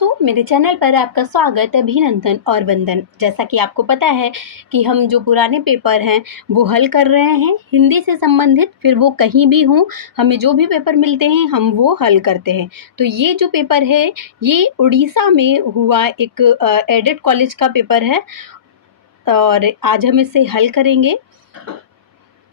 मेरे चैनल पर आपका स्वागत, अभिनंदन और वंदन। जैसा कि आपको पता है कि हम जो पुराने पेपर हैं वो हल कर रहे हैं हिंदी से संबंधित, फिर वो कहीं भी हों, हमें जो भी पेपर मिलते हैं हम वो हल करते हैं। तो ये जो पेपर है ये उड़ीसा में हुआ एक एडेड कॉलेज का पेपर है और आज हम इसे हल करेंगे।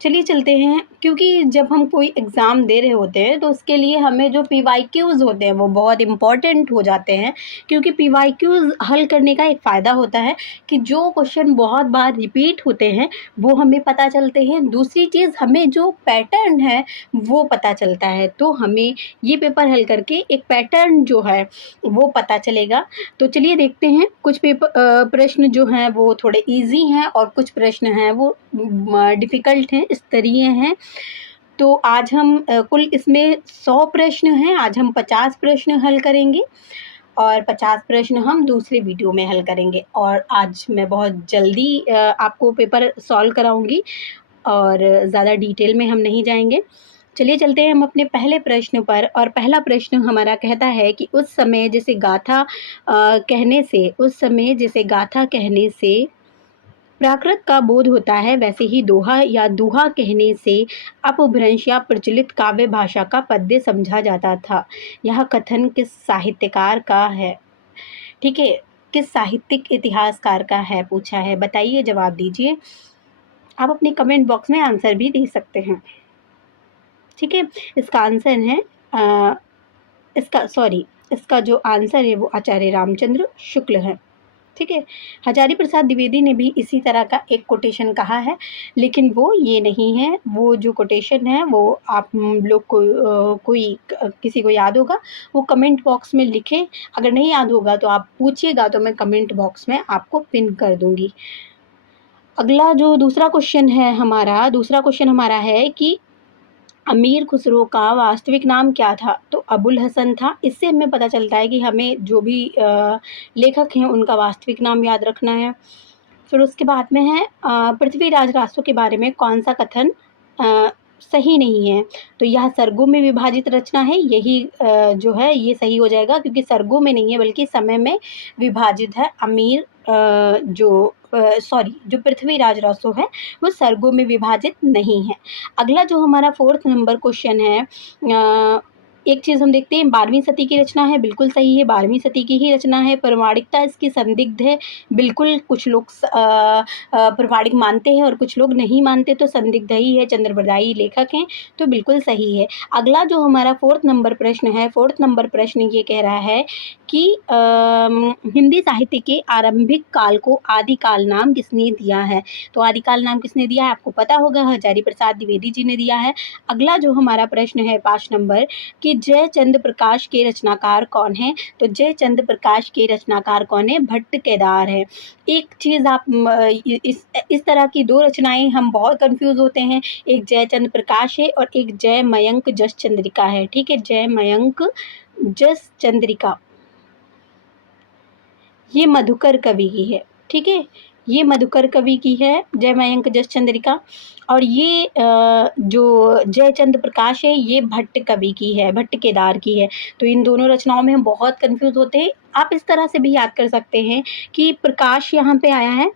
चलिए चलते हैं, क्योंकि जब हम कोई एग्ज़ाम दे रहे होते हैं तो उसके लिए हमें जो पीवाईक्यूज़ होते हैं वो बहुत इम्पॉर्टेंट हो जाते हैं, क्योंकि पीवाईक्यूज़ हल करने का एक फ़ायदा होता है कि जो क्वेश्चन बहुत बार रिपीट होते हैं वो हमें पता चलते हैं। दूसरी चीज़, हमें जो पैटर्न है वो पता चलता है, तो हमें ये पेपर हल करके एक पैटर्न जो है वो पता चलेगा। तो चलिए देखते हैं, कुछ प्रश्न जो हैं वो थोड़े ईज़ी हैं और कुछ प्रश्न हैं वो डिफ़िकल्ट हैं, स्तरीय हैं। तो आज हम कुल इसमें 100 प्रश्न हैं, आज हम 50 प्रश्न हल करेंगे और 50 प्रश्न हम दूसरे वीडियो में हल करेंगे। और आज मैं बहुत जल्दी आपको पेपर सॉल्व कराऊँगी और ज़्यादा डिटेल में हम नहीं जाएँगे। चलिए चलते हैं हम अपने पहले प्रश्न पर। और पहला प्रश्न हमारा कहता है कि उस समय जिसे गाथा कहने से प्राकृत का बोध होता है, वैसे ही दोहा या दुहा कहने से अपभ्रंश या प्रचलित काव्य भाषा का पद्य समझा जाता था। यह कथन किस साहित्यकार का है? ठीक है, किस साहित्यिक इतिहासकार का है पूछा है, बताइए, जवाब दीजिए। आप अपने कमेंट बॉक्स में आंसर भी दे सकते हैं। ठीक है, इसका आंसर है इसका जो आंसर है वो आचार्य रामचंद्र शुक्ल है। ठीक है, हजारी प्रसाद द्विवेदी ने भी इसी तरह का एक कोटेशन कहा है, लेकिन वो ये नहीं है। वो जो कोटेशन है वो आप लोग को किसी को याद होगा वो कमेंट बॉक्स में लिखें। अगर नहीं याद होगा तो आप पूछिएगा, तो मैं कमेंट बॉक्स में आपको पिन कर दूंगी। अगला जो दूसरा क्वेश्चन हमारा है कि अमीर खुसरो का वास्तविक नाम क्या था? तो अबुल हसन था। इससे हमें पता चलता है कि हमें जो भी लेखक हैं उनका वास्तविक नाम याद रखना है। फिर उसके बाद में है पृथ्वीराज रासो के बारे में कौन सा कथन सही नहीं है? तो यह सर्गों में विभाजित रचना है, यही जो है ये सही हो जाएगा, क्योंकि सर्गों में नहीं है बल्कि समय में विभाजित है। जो पृथ्वीराज रासो है वो सर्गों में विभाजित नहीं है। अगला जो हमारा 4th नंबर क्वेश्चन है, एक चीज़ हम देखते हैं, 12वीं सदी की रचना है, बिल्कुल सही है, 12वीं सदी की ही रचना है। प्रामाणिकता इसकी संदिग्ध है, बिल्कुल, कुछ लोग प्रामाणिक मानते हैं और कुछ लोग नहीं मानते, तो संदिग्ध ही है, चंद्रबरदाई लेखक हैं, तो बिल्कुल सही है। अगला जो हमारा 4th नंबर प्रश्न है, 4th नंबर प्रश्न ये कह रहा है कि हिंदी साहित्य के आरंभिक काल को आदिकाल नाम किसने दिया है? तो आदिकाल नाम किसने दिया है आपको पता होगा, हजारी प्रसाद द्विवेदी जी ने दिया है। अगला जो हमारा प्रश्न है 5 नंबर, कि जयचंद प्रकाश के रचनाकार कौन है? तो जयचंद प्रकाश के रचनाकार कौन है? भट्ट केदार है। एक चीज़ आप इस तरह की 2 रचनाएं हम बहुत कंफ्यूज होते हैं, एक जयचंद प्रकाश है और एक जय मयंक जस चंद्रिका है। ठीक है, जय मयंक जस चंद्रिका ये मधुकर कवि की है। ठीक है, ये मधुकर कवि की है, जय मयंक जस चंद्रिका। और ये जो जयचंद प्रकाश है ये भट्ट कवि की है, भट्ट केदार की है। तो इन दोनों रचनाओं में हम बहुत कंफ्यूज होते हैं। आप इस तरह से भी याद कर सकते हैं कि प्रकाश यहाँ पे आया है,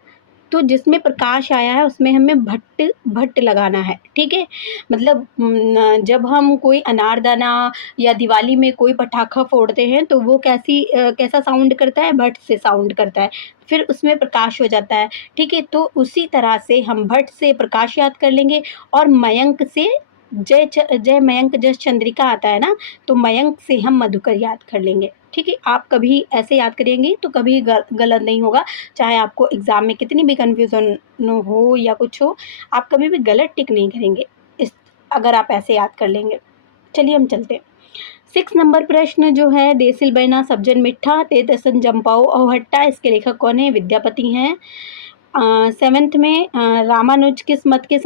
तो जिसमें प्रकाश आया है उसमें हमें भट्ट लगाना है। ठीक है, मतलब जब हम कोई अनारदाना या दिवाली में कोई पटाखा फोड़ते हैं तो वो कैसा साउंड करता है? भट्ट से साउंड करता है, फिर उसमें प्रकाश हो जाता है। ठीक है, तो उसी तरह से हम भट्ट से प्रकाश याद कर लेंगे और मयंक से जय मयंक जस चंद्रिका आता है ना, तो मयंक से हम मधुकर याद कर लेंगे। ठीक है, आप कभी ऐसे याद करेंगे तो कभी गलत नहीं होगा, चाहे आपको एग्ज़ाम में कितनी भी कन्फ्यूज़न हो या कुछ हो, आप कभी भी गलत टिक नहीं करेंगे अगर आप ऐसे याद कर लेंगे। चलिए हम चलते हैं। 6 नंबर प्रश्न जो है, देसिल बैना सब्जन मिठा ते दसन जम्पाओ और हट्टा, इसके लेखक कौन है? विद्यापति हैं। 7th में रामानुज किस मत के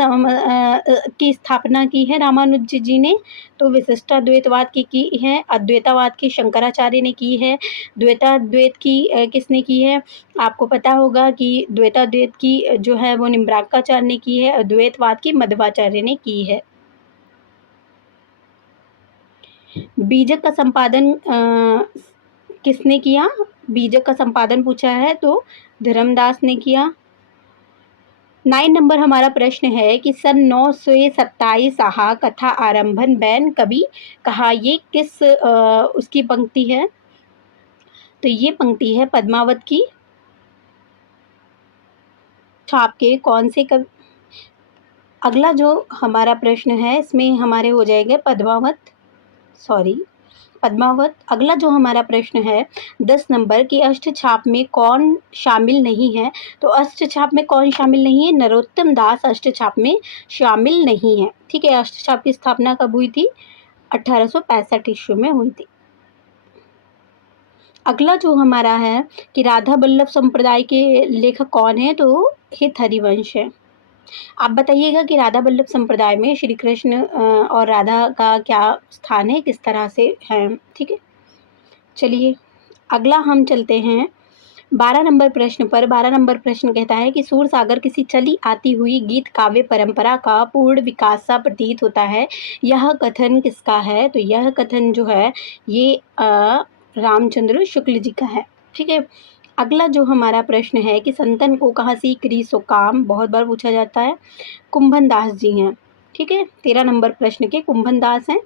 की स्थापना की है रामानुज जी ने? तो विशिष्टाद्वैतवाद की है। अद्वैतावाद की शंकराचार्य ने की है। द्वैत की किसने की है? आपको पता होगा कि द्वैताद्वैत की जो है वो निम्बार्काचार्य ने की है, अद्वैतवाद की मध्वाचार्य ने की है। बीजक का संपादन किसने किया? बीजक का संपादन पूछा है तो धर्मदास ने किया। 9 नंबर हमारा प्रश्न है कि सन 927 आहा कथा आरंभन बैन कवि कहा, ये किस उसकी पंक्ति है? तो ये पंक्ति है पद्मावत की। छाप के कौन से कवि? अगला जो हमारा प्रश्न है इसमें हमारे हो जाएंगे पद्मावत। अगला जो हमारा प्रश्न है 10 नंबर की अष्टछाप में कौन शामिल नहीं है? तो अष्टछाप में कौन शामिल नहीं है? नरोत्तम दास अष्टछाप में शामिल नहीं है। ठीक है, अष्टछाप की स्थापना कब हुई थी? 1865 ईस्वी में हुई थी। अगला जो हमारा है कि राधा वल्लभ संप्रदाय के लेखक कौन है? तो हित हरिवंश है। आप बताइएगा कि राधा वल्लभ संप्रदाय में श्री कृष्ण और राधा का क्या स्थान है, किस तरह से है। ठीक है, चलिए अगला हम चलते हैं 12 नंबर प्रश्न पर। 12 नंबर प्रश्न कहता है कि सूर सागर किसी चली आती हुई गीत काव्य परंपरा का पूर्ण विकास सा प्रतीत होता है, यह कथन किसका है? तो यह कथन जो है ये रामचंद्र शुक्ल जी का है। ठीक है, अगला जो हमारा प्रश्न है कि संतन को कहाँ सी करी सो काम, बहुत बार पूछा जाता है, कुंभन दास जी हैं। ठीक है, 13 नंबर प्रश्न के कुंभन दास हैं।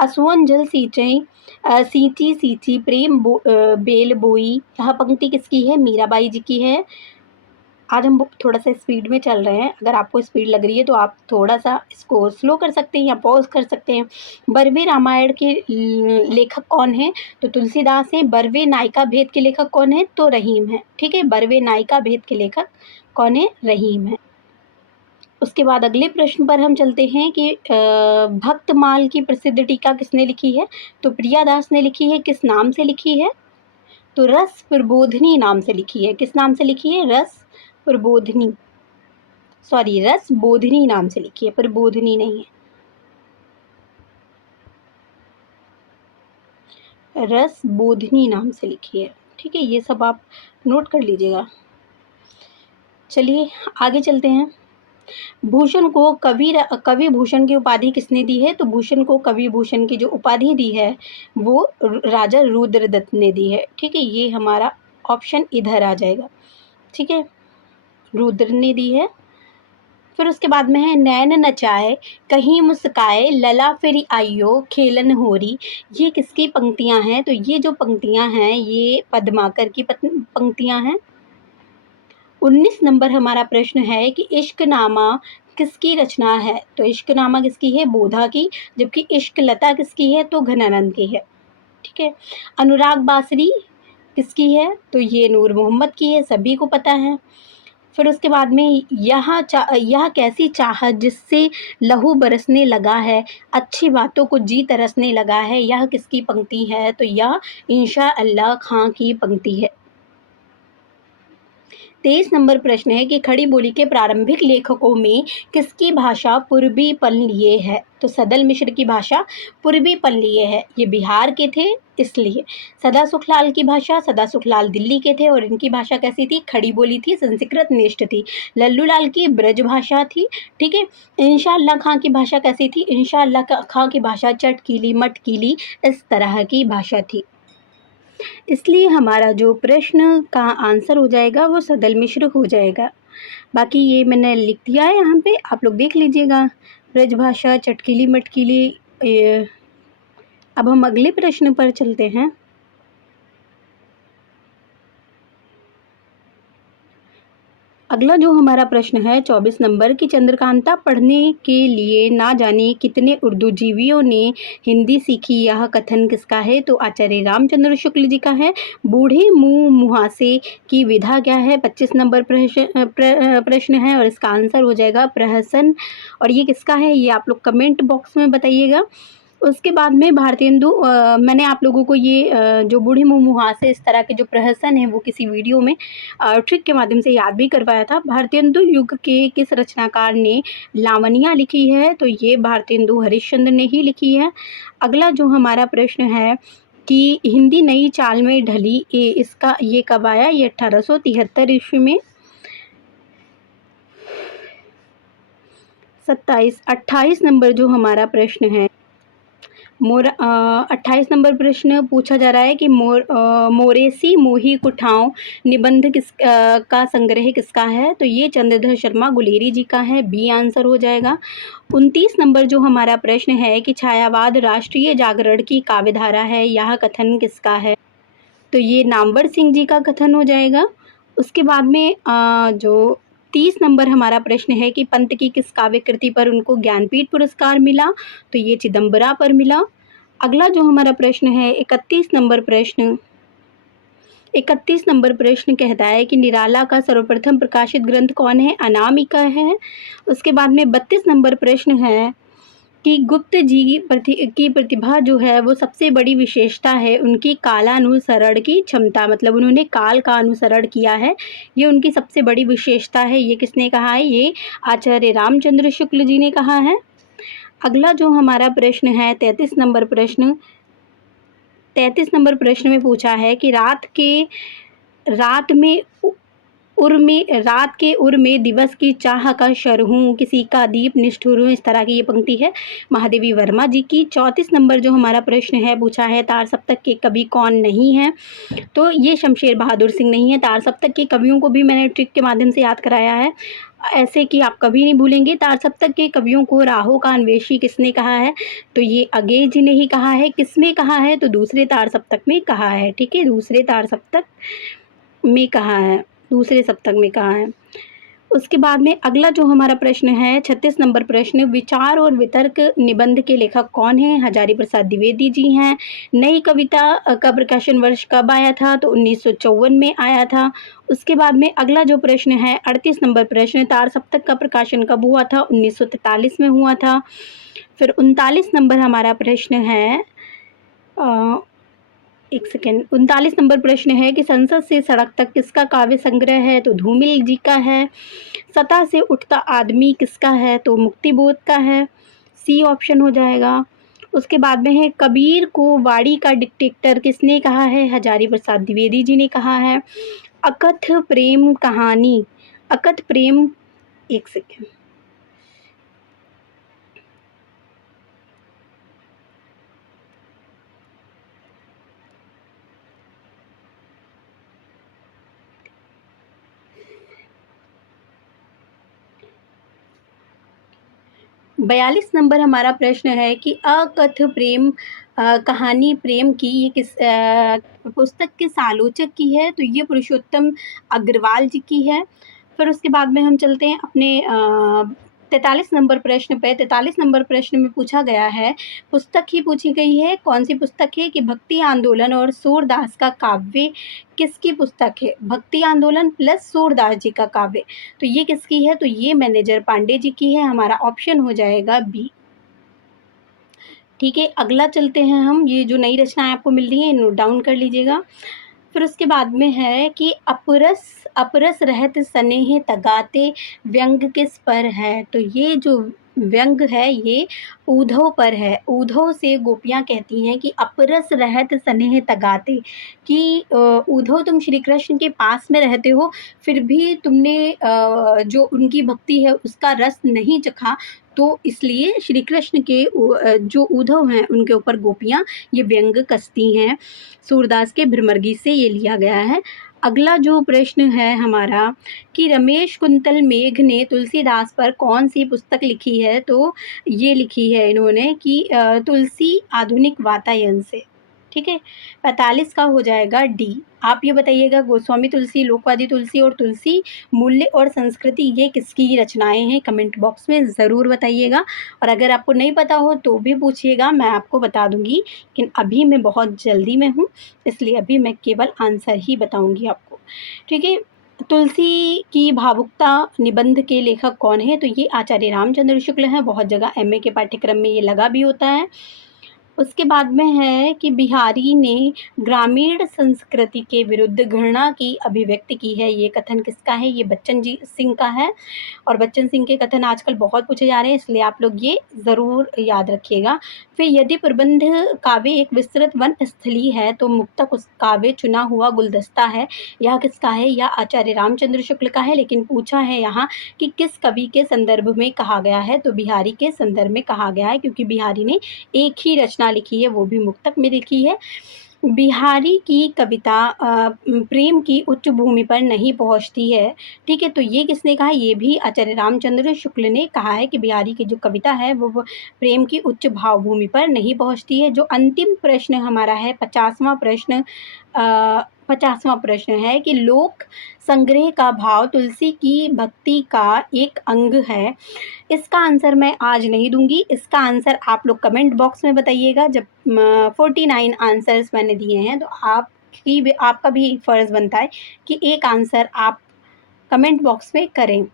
असुवन जल सींची सींची प्रेम बेल बोई, यह पंक्ति किसकी है? मीराबाई जी की है। आज हम थोड़ा सा स्पीड में चल रहे हैं, अगर आपको स्पीड लग रही है तो आप थोड़ा सा इसको स्लो कर सकते हैं या पॉज कर सकते हैं। बरवे रामायण के लेखक कौन है? तो तुलसीदास हैं। बरवे नायिका भेद के लेखक कौन है? तो रहीम है। ठीक है, बरवे नायिका भेद के लेखक कौन है? रहीम है। उसके बाद अगले प्रश्न पर हम चलते हैं कि भक्तमाल की प्रसिद्ध टीका किसने लिखी है? तो प्रियादास ने लिखी है। किस नाम से लिखी है? तो रस प्रबोधिनी नाम से लिखी है। किस नाम से लिखी है? रस बोधिनी नाम से लिखी है, प्रबोधिनी नहीं है, रस बोधिनी नाम से लिखी है। ठीक है, ये सब आप नोट कर लीजिएगा। चलिए आगे चलते हैं। भूषण को कवि भूषण की उपाधि किसने दी है? तो भूषण को कवि भूषण की जो उपाधि दी है वो राजा रुद्रदत्त ने दी है। ठीक है, ये हमारा ऑप्शन इधर आ जाएगा। ठीक है, रुद्र ने दी है। फिर उसके बाद में है नैन नचाए कहीं मुस्काए लला फिर आइयो खेलन होरी, ये किसकी पंक्तियां हैं? तो ये जो पंक्तियां हैं ये पद्माकर की पंक्तियां हैं। 19 नंबर हमारा प्रश्न है कि इश्कनामा किसकी रचना है? तो इश्कनामा किसकी है? बोधा की। जबकि इश्क लता किसकी है? तो घनानंद की है। ठीक है, अनुराग बासरी किसकी है? तो ये नूर मोहम्मद की है, सभी को पता है। फिर उसके बाद में यह कैसी चाहत जिससे लहू बरसने लगा है, अच्छी बातों को जी तरसने लगा है, यह किसकी पंक्ति है? तो यह इंशा अल्लाह खां की पंक्ति है। 23 नंबर प्रश्न है कि खड़ी बोली के प्रारंभिक लेखकों में किसकी भाषा पूर्वी पन लिए है? तो सदल मिश्र की भाषा पूर्वी पन लिए है, ये बिहार के थे इसलिए। सदा सुखलाल की भाषा, सदा सुखलाल दिल्ली के थे और इनकी भाषा कैसी थी? खड़ी बोली थी, संस्कृत निष्ठ थी। लल्लू लाल की ब्रज भाषा थी। ठीक है, इंशा अल्लाह खां की भाषा कैसी थी? इंशा अल्लाह खां की भाषा चटकीली मटकीली इस तरह की भाषा थी। इसलिए हमारा जो प्रश्न का आंसर हो जाएगा वो सदल मिश्र हो जाएगा। बाकी ये मैंने लिख दिया है यहाँ पे, आप लोग देख लीजिएगा। ब्रजभाषा चटकीली मटकीली। अब हम अगले प्रश्न पर चलते हैं। अगला जो हमारा प्रश्न है 24 नंबर की चंद्रकांता पढ़ने के लिए ना जाने कितने उर्दू जीवियों ने हिंदी सीखी, यह कथन किसका है? तो आचार्य रामचंद्र शुक्ल जी का है। बूढ़े मुँह मुहासे की विधा क्या है? 25 नंबर प्रश्न है और इसका आंसर हो जाएगा प्रहसन। और ये किसका है ये आप लोग कमेंट बॉक्स में बताइएगा। उसके बाद में भारतेंदु, मैंने आप लोगों को ये जो बूढ़े मुँह मुहासे इस तरह के जो प्रहसन है वो किसी वीडियो में ट्रिक के माध्यम से याद भी करवाया था। भारतेंदु युग के किस रचनाकार ने लावनिया लिखी है? तो ये भारतेंदु हरिश्चंद्र ने ही लिखी है। अगला जो हमारा प्रश्न है कि हिंदी नई चाल में ढली, इसका ये कब आया? ये 1873 ईस्वी में। 28 नंबर जो हमारा प्रश्न है 28 नंबर प्रश्न पूछा जा रहा है कि मोरेसी मोही कुठाओं निबंध का संग्रह किसका है? तो ये चंद्रधर शर्मा गुलेरी जी का है, बी आंसर हो जाएगा। 29 नंबर जो हमारा प्रश्न है कि छायावाद राष्ट्रीय जागरण की काव्यधारा है, यह कथन किसका है? तो ये नामवर सिंह जी का कथन हो जाएगा। उसके बाद में जो 30 नंबर हमारा प्रश्न है कि पंत की किस काव्य कृति पर उनको ज्ञानपीठ पुरस्कार मिला? तो ये चिदम्बरा पर मिला। अगला जो हमारा प्रश्न है 31 नंबर प्रश्न कहता है कि निराला का सर्वप्रथम प्रकाशित ग्रंथ कौन है? अनामिका है। उसके बाद में 32 नंबर प्रश्न है कि गुप्त जी की प्रतिभा जो है वो सबसे बड़ी विशेषता है उनकी कालानुसरण की क्षमता, मतलब उन्होंने काल का अनुसरण किया है, ये उनकी सबसे बड़ी विशेषता है। ये किसने कहा है? ये आचार्य रामचंद्र शुक्ल जी ने कहा है। अगला जो हमारा प्रश्न है 33 नंबर प्रश्न में पूछा है कि रात के उर में दिवस की चाह का शर हूँ, किसी का दीप निष्ठुर हूँ, इस तरह की ये पंक्ति है महादेवी वर्मा जी की। 34 नंबर जो हमारा प्रश्न है पूछा है तार सप्तक के कवि कौन नहीं है? तो ये शमशेर बहादुर सिंह नहीं है। तार सप्तक के कवियों को भी मैंने ट्रिक के माध्यम से याद कराया है, ऐसे कि आप कभी नहीं भूलेंगे। तार सप्तक के कवियों को राहों का अन्वेषी किसने कहा है? तो ये अगेय जी ने ही कहा है। किसमें कहा है? तो दूसरे तार सप्तक में कहा है। ठीक है, दूसरे सप्तक में कहा है। उसके बाद में अगला जो हमारा प्रश्न है 36 नंबर प्रश्न, विचार और वितर्क निबंध के लेखक कौन हैं? हजारी प्रसाद द्विवेदी जी हैं। नई कविता का प्रकाशन वर्ष कब आया था? तो 1954 में आया था। उसके बाद में अगला जो प्रश्न है 38 नंबर प्रश्न, तार सप्तक का प्रकाशन कब हुआ था? 1943 में हुआ था। फिर 39 नंबर हमारा प्रश्न है 39 नंबर प्रश्न है कि संसद से सड़क तक किसका काव्य संग्रह है? तो धूमिल जी का है। सतह से उठता आदमी किसका है? तो मुक्तिबोध का है, सी ऑप्शन हो जाएगा। उसके बाद में है कबीर को वाणी का डिक्टेटर किसने कहा है? हजारी प्रसाद द्विवेदी जी ने कहा है। अकथ प्रेम कहानी, एक सेकेंड, बयालीस नंबर हमारा प्रश्न है कि अकथ प्रेम कहानी प्रेम की ये किस पुस्तक किस आलोचक की है? तो ये पुरुषोत्तम अग्रवाल जी की है। फिर उसके बाद में हम चलते हैं अपने 43 नंबर प्रश्न पे। 43 नंबर प्रश्न में पूछा गया है, पुस्तक ही पूछी गई है, कौन सी पुस्तक है? कि भक्ति आंदोलन और सूरदास का काव्य किसकी पुस्तक है? भक्ति आंदोलन प्लस सूरदास जी का काव्य, तो ये किसकी है? तो ये मैनेजर पांडे जी की है। हमारा ऑप्शन हो जाएगा बी। ठीक है, अगला चलते हैं हम। ये जो नई रचनाएं आपको मिल रही हैं नोट डाउन कर लीजिएगा। फिर उसके बाद में है कि अपरस रहत स्नेह तगाते व्यंग किस पर है? तो ये जो व्यंग है ये ऊधव पर है। ऊधव से गोपियाँ कहती हैं कि अपरस रहत स्नेह तगाते, कि ऊधव तुम श्री कृष्ण के पास में रहते हो फिर भी तुमने जो उनकी भक्ति है उसका रस नहीं चखा, तो इसलिए श्री कृष्ण के जो ऊधव हैं उनके ऊपर गोपियाँ ये व्यंग कसती हैं। सूरदास के भ्रमर्गी से ये लिया गया है। अगला जो प्रश्न है हमारा कि रमेश कुंतल मेघ ने तुलसीदास पर कौन सी पुस्तक लिखी है? तो ये लिखी है इन्होंने कि तुलसी आधुनिक वातायन से। ठीक है, 45 का हो जाएगा डी। आप ये बताइएगा गोस्वामी तुलसी, लोकवादी तुलसी और तुलसी मूल्य और संस्कृति ये किसकी रचनाएं हैं? कमेंट बॉक्स में ज़रूर बताइएगा। और अगर आपको नहीं पता हो तो भी पूछिएगा, मैं आपको बता दूंगी। लेकिन अभी मैं बहुत जल्दी में हूँ, इसलिए अभी मैं केवल आंसर ही बताऊंगी आपको। ठीक है, तुलसी की भावुकता निबंध के लेखक कौन है? तो ये आचार्य रामचंद्र शुक्ल हैं। बहुत जगह MA के पाठ्यक्रम में ये लगा भी होता है। उसके बाद में है कि बिहारी ने ग्रामीण संस्कृति के विरुद्ध घृणा की अभिव्यक्ति की है, ये कथन किसका है? ये बच्चन सिंह का है। और बच्चन सिंह के कथन आजकल बहुत पूछे जा रहे हैं, इसलिए आप लोग ये ज़रूर याद रखिएगा। फिर यदि प्रबंध काव्य एक विस्तृत वन स्थली है तो मुक्तक उस काव्य चुना हुआ गुलदस्ता है, यह किसका है? यह आचार्य रामचंद्र शुक्ल का है। लेकिन पूछा है यहाँ कि किस कवि के संदर्भ में कहा गया है? तो बिहारी के संदर्भ में कहा गया है, क्योंकि बिहारी ने एक ही रचना रचना लिखी है वो भी मुक्तक में लिखी है। बिहारी की कविता प्रेम की उच्च भूमि पर नहीं पहुँचती है, ठीक है? तो ये किसने कहा? ये भी आचार्य रामचंद्र शुक्ल ने कहा है कि बिहारी की जो कविता है वो प्रेम की उच्च भावभूमि पर नहीं पहुँचती है। जो अंतिम प्रश्न हमारा है 50वां प्रश्न है कि लोक संग्रह का भाव तुलसी की भक्ति का एक अंग है। इसका आंसर मैं आज नहीं दूँगी, इसका आंसर आप लोग कमेंट बॉक्स में बताइएगा। जब 49 आंसर्स मैंने दिए हैं तो आपका भी फ़र्ज़ बनता है कि एक आंसर आप कमेंट बॉक्स में करें,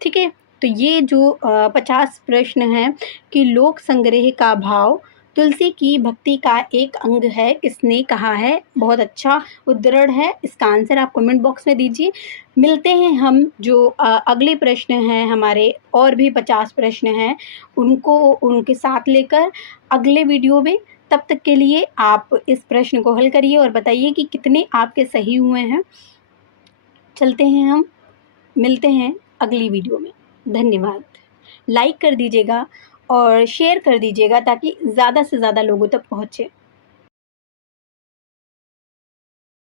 ठीक है? तो ये जो 50 प्रश्न हैं कि लोक संग्रह का भाव तुलसी की भक्ति का एक अंग है, किसने कहा है? बहुत अच्छा उद्धरण है, इसका आंसर आप कमेंट बॉक्स में दीजिए। मिलते हैं हम जो अगले प्रश्न हैं हमारे, और भी 50 प्रश्न हैं, उनके साथ लेकर अगले वीडियो में। तब तक के लिए आप इस प्रश्न को हल करिए और बताइए कि कितने आपके सही हुए हैं। चलते हैं हम, मिलते हैं अगली वीडियो में। धन्यवाद। लाइक कर दीजिएगा और शेयर कर दीजिएगा ताकि ज़्यादा से ज़्यादा लोगों तक पहुँचे।